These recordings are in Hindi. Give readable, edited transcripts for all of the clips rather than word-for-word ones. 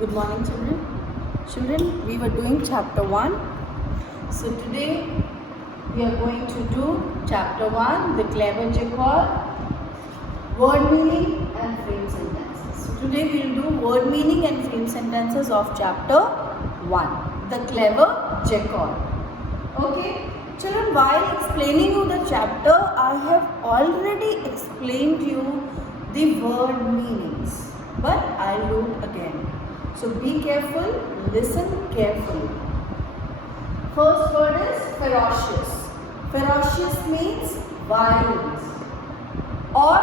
Good morning, children. Children, we were doing chapter 1. So today we are going to do chapter 1, the clever Jacol, word meaning and frame sentences. So today we will do word meaning and frame sentences of chapter 1, the clever Jacol. Okay, children, while explaining you the chapter, I have already explained you the word meanings, but I'll do it again. So be careful, listen carefully. First word is ferocious. Ferocious means violence. Or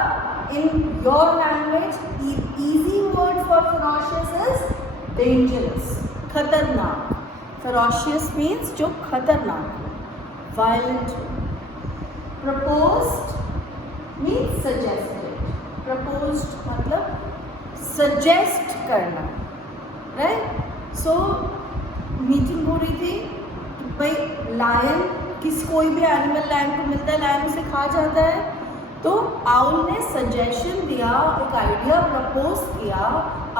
in your language, the easy word for ferocious is dangerous, khatarnak. Ferocious means जो खतरनाक हो, violent हो. Proposed means suggested. Proposed मतलब suggest करना. राइट. सो मीटिंग हो रही थी कि भाई लायन, कोई भी एनिमल लायन को मिलता है, लायन उसे खा जाता है. तो आउल ने सजेशन दिया, एक आइडिया प्रपोज किया,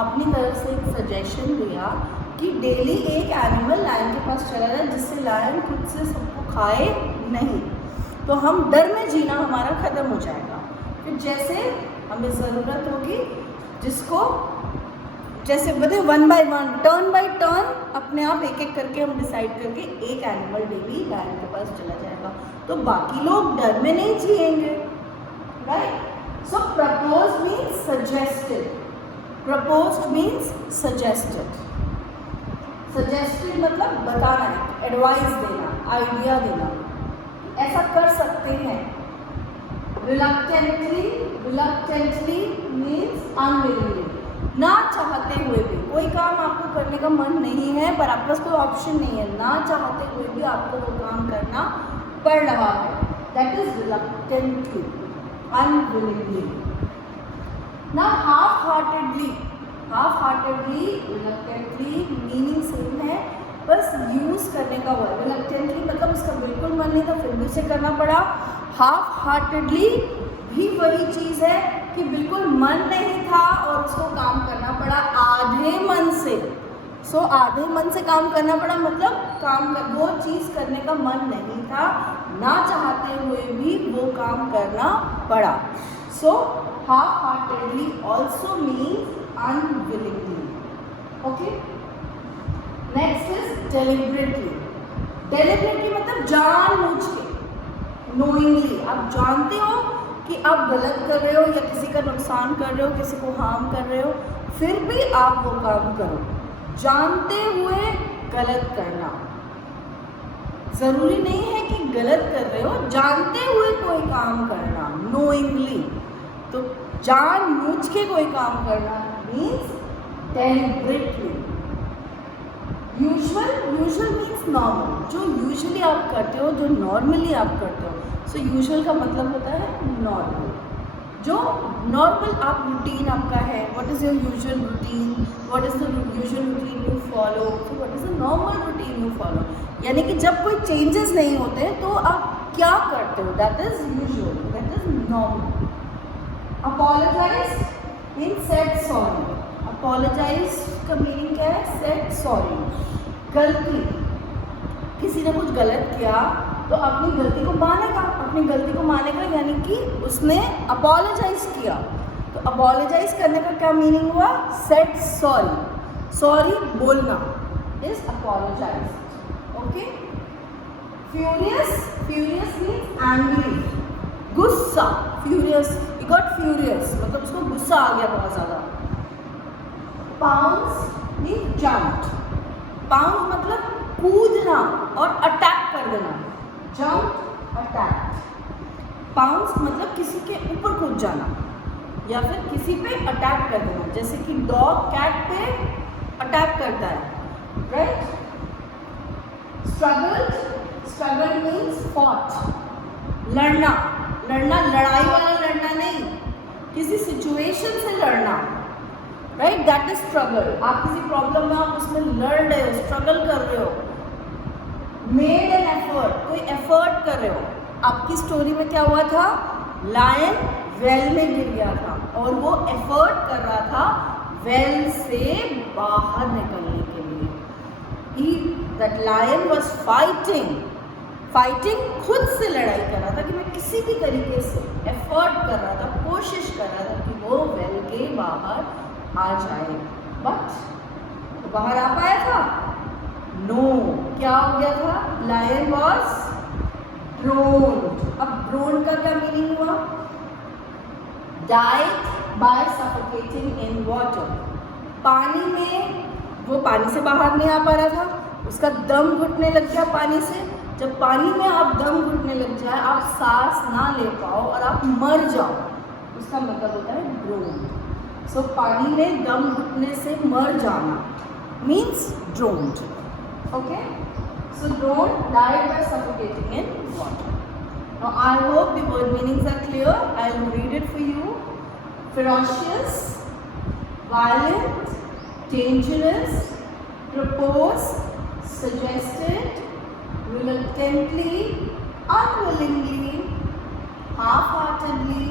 अपनी तरफ से एक सजेशन दिया कि डेली एक एनिमल लायन के पास चला जाए जिससे लायन खुद से सबको खाए नहीं. तो हम डर में जीना हमारा ख़त्म हो जाएगा. फिर जैसे हमें ज़रूरत होगी जिसको जैसे बताए 1 by 1 टर्न बाय टर्न अपने आप एक एक करके हम डिसाइड करके एक एनिमल डेली लायन के पास चला जाएगा, तो बाकी लोग डर में नहीं जिएंगे. Right. So propose means suggested. Proposed means suggested. Suggested मतलब बताना, एडवाइस देना, आइडिया देना, ऐसा कर सकते हैं. रिलक्टेंटली. Reluctantly means unwillingly. ना चाहते हुए भी, कोई काम आपको करने का मन नहीं है पर आपके पास कोई ऑप्शन नहीं है, ना चाहते हुए भी आपको वो काम करना पड़ रहा है. That is reluctantly, unwillingly. ना half heartedly. Half heartedly, reluctantly meaning same है, बस यूज करने का वर्ड. रिलक्टेंटली मतलब उसका बिल्कुल मन नहीं था फिर भी उसे करना पड़ा. हाफ हार्टेडली भी वही चीज़ है कि बिल्कुल मन नहीं था और उसको काम करना पड़ा आधे मन से. सो आधे मन से काम करना पड़ा मतलब वो चीज़ करने का मन नहीं था, ना चाहते हुए भी वो काम करना पड़ा. So half heartedly also means unwillingly. Okay. Next is deliberately. Deliberately मतलब जानबूझ के, नोइंगली. आप जानते हो कि आप गलत कर रहे हो या किसी का नुकसान कर रहे हो, किसी को हार्म कर रहे हो, फिर भी आप वो काम करो. जानते हुए गलत करना. ज़रूरी नहीं है कि गलत कर रहे हो, जानते हुए कोई काम करना, नोइंगली. तो जानबूझ के कोई काम करना means deliberately. Usual. Usual means normal. जो यूजुअली आप करते हो, जो नॉर्मली आप करते हो. सो यूजुअल का मतलब होता है नॉर्मल. जो नॉर्मल आप रूटीन आपका है, what is your usual routine, what is the usual routine you follow, so what is the normal routine you follow. यानी कि जब कोई चेंजेस नहीं होते तो आप क्या करते हो, that is usual, that is normal. Apologize means said sorry. Apologize का मीनिंग क्या है? Said sorry. गलती. किसी ने कुछ गलत किया तो अपनी गलती को मानेगा. अपनी गलती को मानेगा यानी कि उसने अपोलोजाइज किया. तो अपोलोजाइज करने का क्या मीनिंग हुआ? Said sorry. सॉरी बोलना is apologize. Okay. Furious. Furious means angry, गुस्सा. फ्यूरियस, ही गॉट फ्यूरियस मतलब उसको गुस्सा आ गया बहुत ज़्यादा. Pounce means jumped. पाउंस मतलब कूदना और अटैक कर देना. Jump, attack. पाउंस मतलब किसी के ऊपर कूद जाना या फिर किसी पे अटैक कर देना, जैसे कि डॉग कैट पे अटैक करता है. Right. Struggle. Struggle means fought. लड़ना. लड़ना लड़ाई वाला लड़ना नहीं, किसी सिचुएशन से लड़ना. राइट. That is struggle. आप किसी प्रॉब्लम में आप उसमें लड़ रहे हो, स्ट्रगल कर रहे हो. Made an effort. कोई एफर्ट कर रहे हो. आपकी स्टोरी में क्या हुआ था? लायन वेल में गिर गया था और वो एफर्ट कर रहा था वेल से बाहर निकलने के लिए। दैट लायन वॉज फाइटिंग खुद से लड़ाई कर रहा था कि मैं किसी भी तरीके से एफर्ट कर रहा था, कोशिश कर रहा था कि वो वेल के बाहर आ जाए, बट बाहर आ पाया था? नो। क्या हो गया था? Lion was drowned. अब ड्रोन का क्या मीनिंग हुआ? Died by suffocating in water. पानी में, वो पानी से बाहर नहीं आ पा रहा था, उसका दम घुटने लग गया पानी से। जब पानी में आप दम घुटने लग जाए, आप सांस ना ले पाओ और आप मर जाओ, उसका मतलब होता है ड्रोन। सो पानी में दम घुटने से मर जाना means drowned. Okay, so drown died by suffocating in water. Now I hope the word meanings are clear. I will read it for you. Ferocious, violent, dangerous, proposed, suggested, reluctantly, unwillingly, half-heartedly,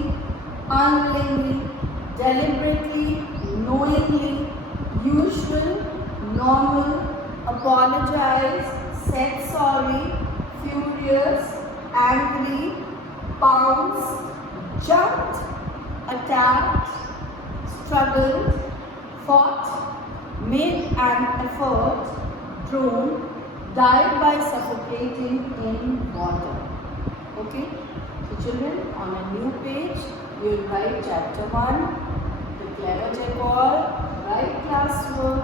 unwillingly, deliberately, knowingly, usual, normal, apologize, said sorry, furious, angry, pounced, jumped, attacked, struggled, fought, made an effort, drowned, died by suffocating in water. Okay? So children, on a new page, you will write chapter 1, the clever Jacol, write classwork,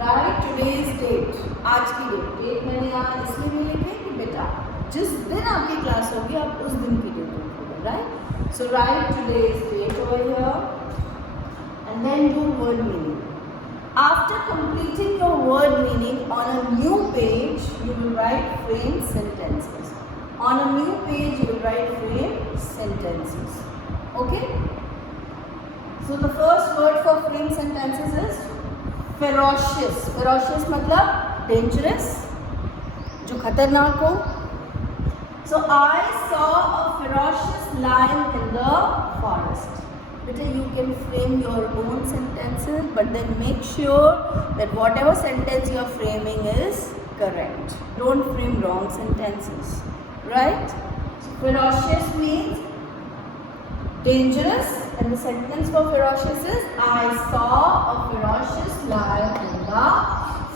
write today's date. आज की डेट मैंने यहाँ इसलिए भी लिखी कि बेटा जिस दिन आपकी क्लास होगी आप उस दिन की डेट लिखोगे, right? So right today's date over here and then do word meaning. After completing your word meaning on a new page, you will write frame sentences. On a new page, you will write frame sentences. Okay? So the first word for frame sentences is ferocious. Ferocious मतलब dangerous, जो खतरनाक हो. So I saw a ferocious lion in the forest. Beta, you can frame your own sentences, but then make sure that whatever sentence you are framing is correct. Don't frame wrong sentences, right? So ferocious means dangerous, and the sentence for ferocious is I saw a ferocious lion in the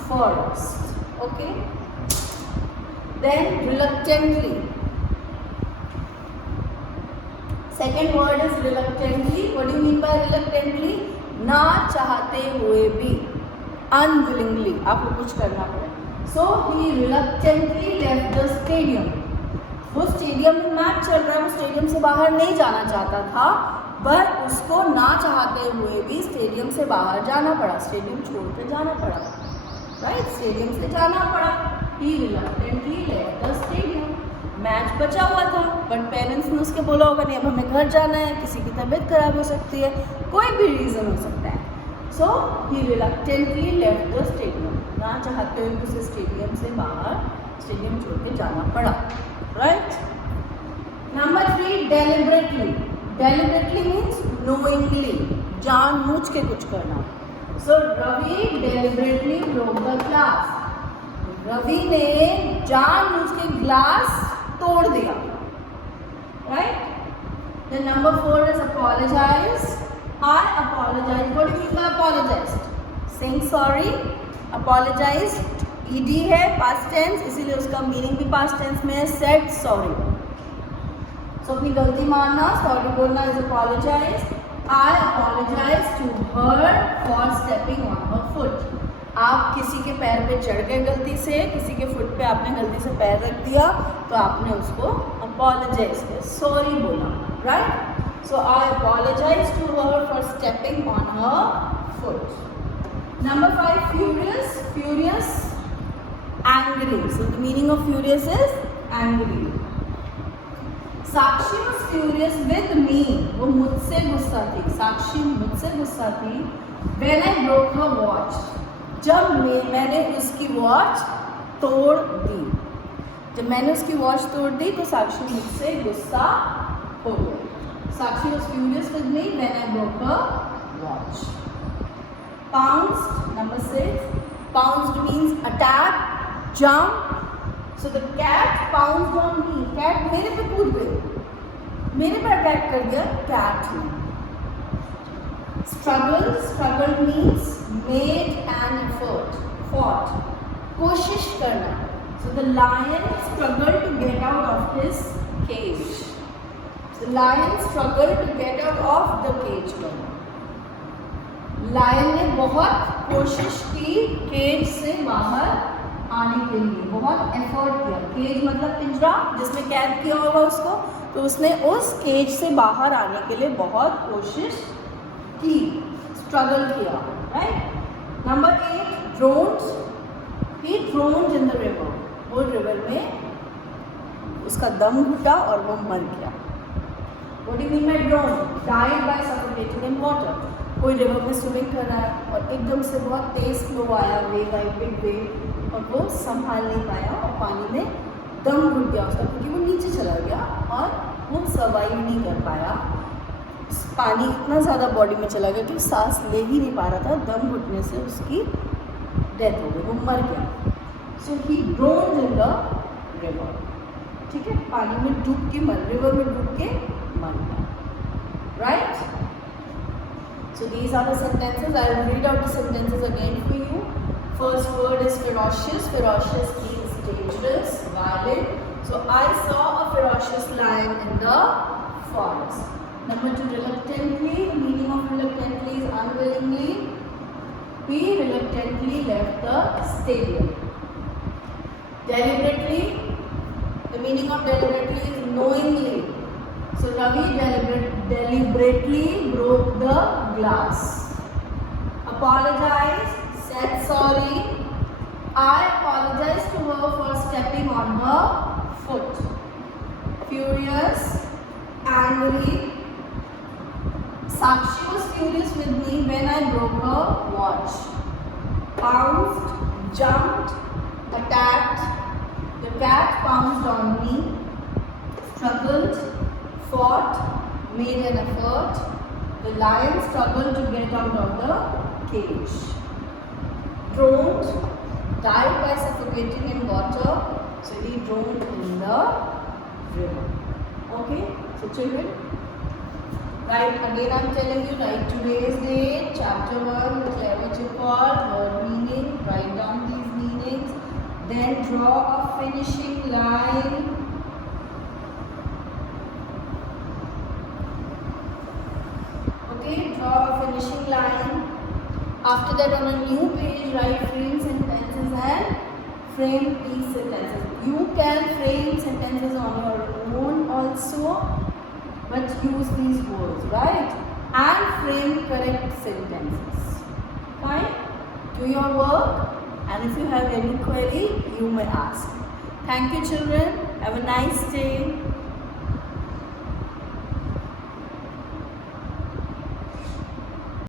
forest. Okay? Then reluctantly. Second word is reluctantly. What do you mean by reluctantly? ना चाहते हुए भी, unwillingly, आपको कुछ करना पड़े. So he reluctantly left the stadium. वो स्टेडियम में मैच चल रहा है, वो स्टेडियम से बाहर नहीं जाना चाहता था, पर उसको ना चाहते हुए भी स्टेडियम से बाहर जाना पड़ा, स्टेडियम छोड़कर जाना पड़ा, राइट? स्टेडियम से जाना पड़ा. He reluctantly left the stadium. Match बचा हुआ था, बट पेरेंट्स ने उसके बोला होगा नहीं अब हमें घर जाना है, किसी की तबीयत खराब हो सकती है, कोई भी रीज़न हो सकता है. सो ही रिलक्टेंटली लेफ्ट द स्टेडियम. ना चाहते हुए उसे स्टेडियम से बाहर, स्टेडियम छोड़ के जाना पड़ा, right? Number 3, deliberately. Deliberately means knowingly, जानबूझ के कुछ करना. So Ravi deliberately broke the glass. Ravi ने जानबूझ के ग्लास तोड़ दिया, right? Then number 4 is apologize. I apologize. What do you mean by apologize? Saying sorry. Apologize ed है, past tense, इसीलिए उसका मीनिंग भी past tense में है. said sorry. So अपनी गलती मानना, sorry बोलना is apologize. I apologize to her for stepping on her foot. आप किसी के पैर पे चढ़ गए गलती से, किसी के फुट पे आपने गलती से पैर रख दिया, तो आपने उसको अपोलोजाइज किया, सॉरी बोला, right? So I apologize to her for stepping on her foot. Number 5, furious. Furious, angry. So the meaning of furious is angry. Sakshi was furious with me. वो मुझसे गुस्सा थी, साक्षी मुझसे गुस्सा थी. When I broke her watch. जब मैंने उसकी वॉच तोड़ दी. जब मैंने उसकी वॉच तोड़ दी तो साक्षी मुझसे गुस्सा हो गई. साक्षी was furious with me when I broke her watch. Pounced, number 6. Pounced means attack, jump. So the cat pounced on me. Cat मेरे पे कूद गई, मेरे पे अटैक कर दिया cat ने. Struggle, struggle means made an effort, fought, कोशिश करना. So the lion struggled to get out of his cage. The lion struggled to get out of the cage. Lion ने बहुत कोशिश की केज से बाहर आने के लिए, बहुत एफर्ट किया. केज मतलब पिंजरा जिसमें कैद किया होगा उसको, तो उसने उस केज से बाहर आने के लिए बहुत कोशिश की, स्ट्रगल किया. Right. Number 8, drowns. He drowned in the river. वो रिवर में उसका दम घुटा और वो मर गया. What do you mean by drown? Died by suffocating in water. कोई रिवर में स्विमिंग कर रहा है और एकदम से बहुत तेज फ्लो आया, वेव आई, बिग वेव, और वो संभाल नहीं पाया और पानी में दम घुट गया उसका, क्योंकि वो नीचे चला गया और वो सर्वाइव नहीं कर पाया. पानी इतना ज़्यादा बॉडी में चला गया कि सांस ले ही नहीं पा रहा था. दम घुटने से उसकी डेथ हो गई, वो मर गया. सो ही ड्रोन्ड इन द रिवर. ठीक है, पानी में डूब के रिवर में डूब के मर गया. Right. So these are the sentences. I will read out the sentences again for you. First word is ferocious. Ferocious means dangerous, violent. So I saw a ferocious lion in the forest. Number 2, reluctantly. The meaning of reluctantly is unwillingly. He reluctantly left the stadium. Deliberately. The meaning of deliberately is knowingly. So Ravi deliberately broke the glass. Apologize, said sorry. I apologized to her for stepping on her foot. Furious, angry. Sakshi was furious with me when I broke her watch. Pounced, jumped, attacked. The cat pounced on me. Struggled, fought, made an effort. The lion struggled to get out of the cage. Drowned, died by suffocating in water. So he drowned in the river. Okay, so children, right, again I'm telling you, write today's date, chapter 1, declare what you call, word meaning, write down these meanings, then draw a finishing line. Draw a finishing line. After that, on a new page, write frame sentences and frame piece sentences. You can frame sentences on your own also, but use these words, right? And frame correct sentences. Fine? Do your work, and if you have any query, you may ask. Thank you, children. Have a nice day.